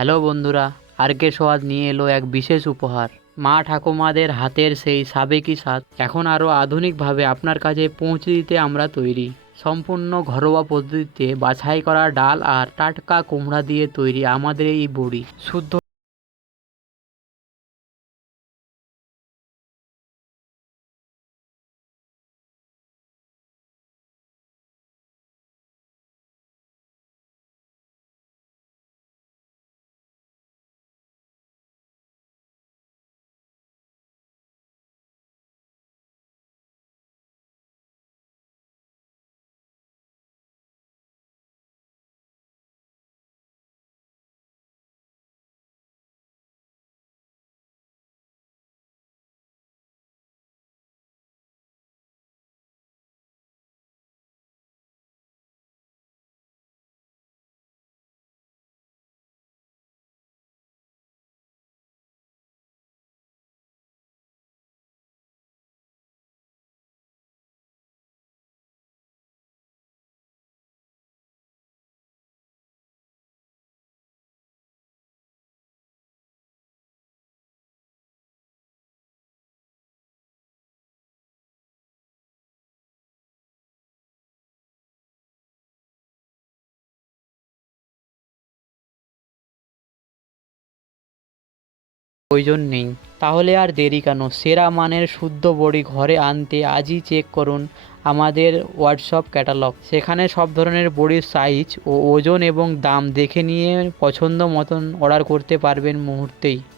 Hello বন্ধুরা, আরকে সোয়াদ নিয়ে এলো এক বিশেষ উপহার। মা ঠাকুমাদের হাতের সেই সাবেকি স্বাদ এখন আরও আধুনিকভাবে আপনার কাছে পৌঁছে দিতে আমরা তৈরি। সম্পূর্ণ ঘরোয়া পদ্ধতিতে বাছাই করা ডাল আর টাটকা কুমড়া দিয়ে তৈরি আমাদের এই বড়ি শুদ্ধ প্রয়োজন নেই। তাহলে আর দেরি কেন? সেরা মানের শুদ্ধ বড়ি ঘরে আনতে আজই চেক করুন আমাদের হোয়াটসঅ্যাপ ক্যাটালগ। সেখানে সব ধরনের বড়ির সাইজ ও ওজন এবং দাম দেখে নিয়ে পছন্দ মতন অর্ডার করতে পারবেন মুহূর্তেই।